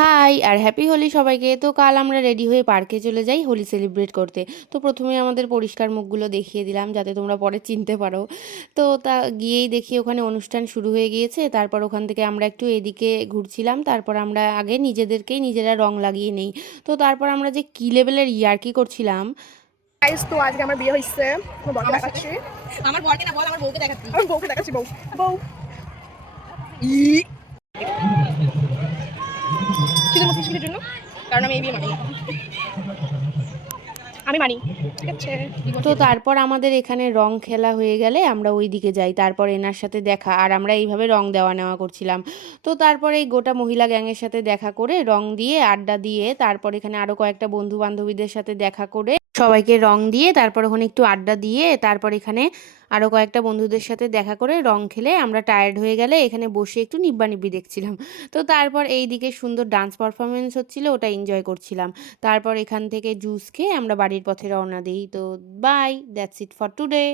High আর happy Holi সবাইকে। তো কাল আমরা রেডি হয়ে পার্কে চলে যাই হোলি সেলিব্রেট করতে। তো প্রথমে আমাদের পরিষ্কার মুখগুলো দেখিয়ে দিলাম যাতে তোমরা পরে চিনতে পারো। তো তা গিয়েই দেখি ওখানে অনুষ্ঠান শুরু হয়ে গিয়েছে। তারপর ওখান থেকে আমরা একটু এদিকে ঘুরছিলাম। তারপর আমরা আগে নিজেদেরকেই নিজেরা রং লাগিয়ে নেই। তো তারপর আমরা যে কী লেভেলের ইয়ার্কি করছিলাম। গাইস, তো আজকে আমার বিয়ে হইছে। আমার বরকে দেখাচ্ছি। আমার বরকে না বল, আমার বউকে দেখাচ্ছি। আমার বউকে দেখাচ্ছি। বউ বউ ই শুধু মুসলিমের জন্য, কারণ আমি এই বিয়ে মানি না। আমি মানি, ঠিক আছে। তো তারপর আমাদের এখানে রং খেলা হয়ে গেলে আমরা ওই দিকে যাই। তারপর এনার সাথে দেখা, আর আমরা এইভাবে রং দেওয়া নেওয়া করছিলাম। তো তারপরে এই গোটা মহিলা গ্যাংয়ের সাথে দেখা করে রং দিয়ে আড্ডা দিয়ে তারপর এখানে আরও কয়েকটা বন্ধু বান্ধবীদের সাথে দেখা করে সবাইকে রং দিয়ে তারপর ওখানে একটু আড্ডা দিয়ে তারপর এখানে আরও কয়েকটা বন্ধুদের সাথে দেখা করে রং খেলে আমরা টায়ার্ড হয়ে গেলে এখানে বসে একটু নিব্বানিব্বি দেখছিলাম। তো তারপর এই দিকে সুন্দর ডান্স পারফরমেন্স হচ্ছিল, ওটা এনজয় করছিলাম। তারপর এখান থেকে জুস খেয়ে আমরা বাড়ির পথে রওনা দিই। তো bye, that's it for today.